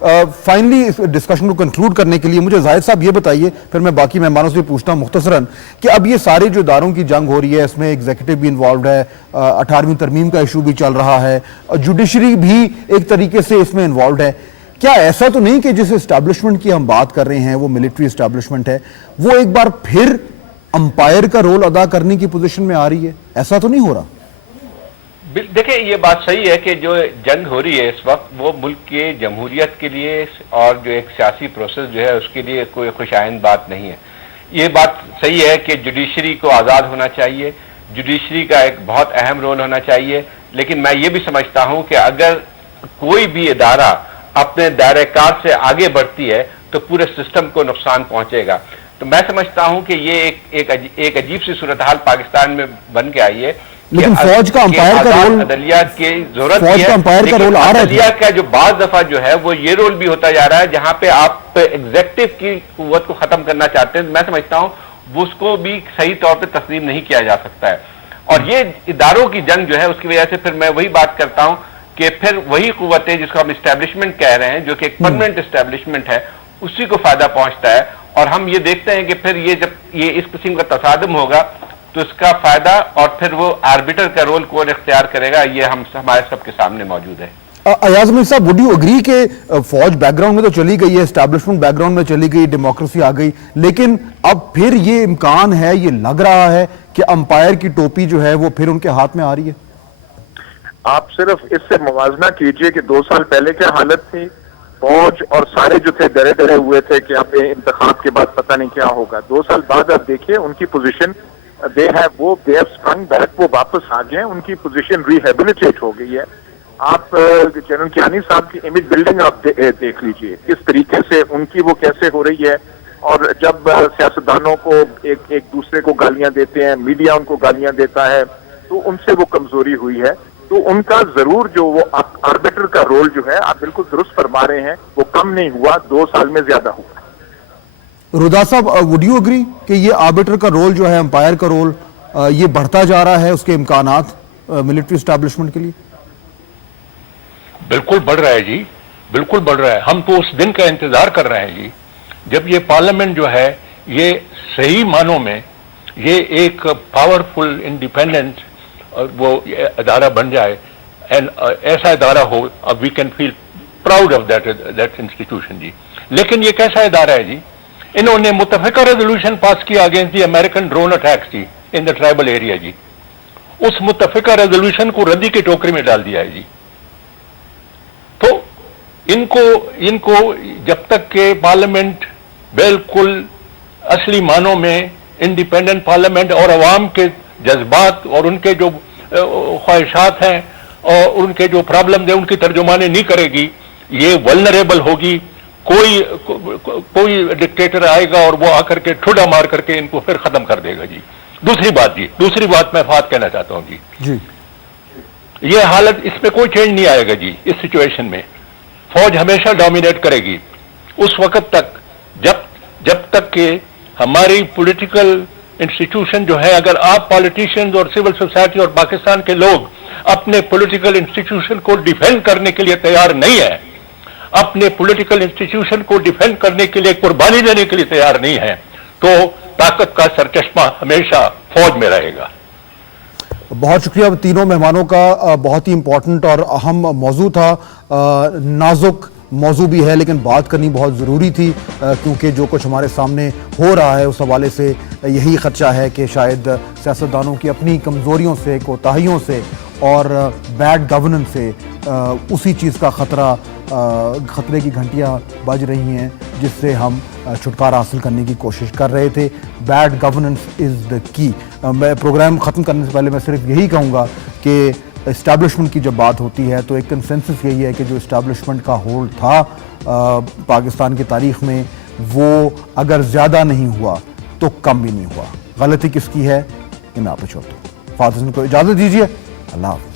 Finally اس discussion کو conclude کرنے کے لیے مجھے زاہد صاحب یہ بتائیے، پھر میں باقی مہمانوں سے پوچھتا ہوں مختصراً، کہ اب یہ سارے جو اداروں کی جنگ ہو رہی ہے، اس میں ایگزیکٹو بھی انوالوڈ ہے، 18ویں ترمیم کا ایشو بھی چل رہا ہے، جوڈیشری بھی ایک طریقے سے اس میں انوالوڈ ہے، کیا ایسا تو نہیں کہ جس اسٹیبلشمنٹ کی ہم بات کر رہے ہیں وہ ملٹری اسٹیبلشمنٹ ہے، وہ ایک بار پھر امپائر کا رول ادا کرنے کی پوزیشن میں آ رہی ہے؟ ایسا تو نہیں ہو رہا؟ دیکھیں یہ بات صحیح ہے کہ جو جنگ ہو رہی ہے اس وقت وہ ملک کے جمہوریت کے لیے اور جو ایک سیاسی پروسیس جو ہے اس کے لیے کوئی خوش آئند بات نہیں ہے. یہ بات صحیح ہے کہ جوڈیشری کو آزاد ہونا چاہیے، جوڈیشری کا ایک بہت اہم رول ہونا چاہیے، لیکن میں یہ بھی سمجھتا ہوں کہ اگر کوئی بھی ادارہ اپنے دائرہ کار سے آگے بڑھتی ہے تو پورے سسٹم کو نقصان پہنچے گا. تو میں سمجھتا ہوں کہ یہ ایک عجیب سی صورتحال پاکستان میں بن کے آئی ہے. لیکن فوج کا امپائر کا رول، عدلیہ کی ضرورت فوج کا امپائر کا رول آ رہا ہے. عدلیہ کا جو بعض دفعہ جو ہے وہ یہ رول بھی ہوتا جا رہا ہے جہاں پہ آپ ایگزیکٹو کی قوت کو ختم کرنا چاہتے ہیں. میں سمجھتا ہوں وہ اس کو بھی صحیح طور پہ تسلیم نہیں کیا جا سکتا ہے. اور یہ اداروں کی جنگ جو ہے اس کی وجہ سے پھر میں وہی بات کرتا ہوں کہ پھر وہی قوتیں جس کو ہم اسٹیبلشمنٹ کہہ رہے ہیں، جو کہ ایک پرماننٹ اسٹیبلشمنٹ ہے، اسی کو فائدہ پہنچتا ہے. اور ہم یہ دیکھتے ہیں کہ پھر یہ جب یہ اس قسم کا تصادم ہوگا تو اس کا فائدہ اور پھر وہ آربیٹر کا رول کون اختیار کرے گا، یہ ہمارے سب کے سامنے موجود ہے. ایاز امین صاحب، وڈ یو اگری کہ فوج بیک گراؤنڈ میں تو چلی گئی ہے، اسٹیبلشمنٹ بیک گراؤنڈ میں چلی گئی، ڈیموکریسی آ گئی، لیکن اب پھر یہ امکان ہے، یہ لگ رہا ہے کہ امپائر کی ٹوپی جو ہے وہ پھر ان کے ہاتھ میں آ رہی ہے؟ آپ صرف اس سے موازنہ کیجئے کہ 2 سال پہلے کیا حالت تھی، فوج اور سارے جو تھے ڈرے ڈرے ہوئے تھے کہ اب انتخاب کے بعد پتہ نہیں کیا ہوگا. 2 سال بعد آپ دیکھیے ان کی position they have spring back, وہ واپس آ گئے، ان کی پوزیشن ریہیبلیٹیٹ ہو گئی ہے. آپ جنرل کیانی صاحب کی امیج بلڈنگ آپ دیکھ لیجئے کس طریقے سے ان کی وہ کیسے ہو رہی ہے. اور جب سیاستدانوں کو ایک دوسرے کو گالیاں دیتے ہیں، میڈیا ان کو گالیاں دیتا ہے، تو ان سے وہ کمزوری ہوئی ہے. تو ان کا ضرور جو وہ آربیٹر کا رول جو ہے، آپ بالکل درست فرما رہے ہیں، وہ کم نہیں ہوا، 2 سال میں زیادہ ہوا. ردا صاحب، وڈ یو اگری کہ یہ آربیٹر کا رول جو ہے، امپائر کا رول، یہ بڑھتا جا رہا ہے، اس کے امکانات ملٹری اسٹیبلشمنٹ کے لیے؟ بالکل بڑھ رہا ہے جی، بالکل بڑھ رہا ہے. ہم تو اس دن کا انتظار کر رہے ہیں جی جب یہ پارلیمنٹ جو ہے یہ صحیح معنوں میں یہ ایک پاورفل انڈیپینڈنٹ وہ ادارہ بن جائے، ایسا ادارہ ہو. اب we can feel proud of that institution جی. لیکن یہ کیسا ادارہ ہے جی؟ انہوں نے متفقہ ریزولوشن پاس کیا against the American drone attacks جی ان دا ٹرائبل ایریا جی. اس متفقہ ریزولوشن کو ردی کے ٹوکری میں ڈال دیا ہے جی. تو ان کو جب تک کہ پارلیمنٹ بالکل اصلی معنوں میں انڈیپینڈنٹ پارلیمنٹ اور عوام کے جذبات اور ان کے جو خواہشات ہیں اور ان کے جو پرابلم ہیں ان کی ترجمانی نہیں کرے گی، یہ ولنریبل ہوگی. کوئی ڈکٹیٹر آئے گا اور وہ آ کر کے ٹھوڈا مار کر کے ان کو پھر ختم کر دے گا جی. دوسری بات میں فات کہنا چاہتا ہوں جی، یہ حالت اس میں کوئی چینج نہیں آئے گا جی. اس سچویشن میں فوج ہمیشہ ڈومینیٹ کرے گی اس وقت تک جب تک کہ ہماری پولیٹیکل انسٹیٹیوشن جو ہے، اگر آپ پالیٹیشینز اور سول سوسائٹی اور پاکستان کے لوگ اپنے پولیٹیکل انسٹیٹیوشن کو ڈیفینڈ کرنے کے لیے تیار نہیں ہے، اپنے پولیٹیکل انسٹیٹیوشن کو ڈیفینڈ کرنے کے لیے قربانی دینے کے لیے تیار نہیں ہے، تو طاقت کا سرچشمہ ہمیشہ فوج میں رہے گا. بہت شکریہ تینوں مہمانوں کا. بہت ہی امپورٹنٹ اور اہم موضوع تھا، نازک موضوع بھی ہے لیکن بات کرنی بہت ضروری تھی، کیونکہ جو کچھ ہمارے سامنے ہو رہا ہے اس حوالے سے یہی خدشہ ہے کہ شاید سیاستدانوں کی اپنی کمزوریوں سے، کوتاہیوں سے اور بیڈ گورننس سے اسی چیز کا خطرے کی گھنٹیاں بج رہی ہیں جس سے ہم چھٹکارا حاصل کرنے کی کوشش کر رہے تھے. بیڈ گورننس از دا کی. میں پروگرام ختم کرنے سے پہلے میں صرف یہی کہوں گا کہ اسٹیبلشمنٹ کی جب بات ہوتی ہے تو ایک کنسنسس یہی ہے کہ جو اسٹیبلشمنٹ کا ہولڈ تھا پاکستان کی تاریخ میں، وہ اگر زیادہ نہیں ہوا تو کم بھی نہیں ہوا. غلطی کس کی ہے، یہ میں آپ کو چھوڑتا ہوں. فاتح حسن کو اجازت دیجیے. اللہ حافظ.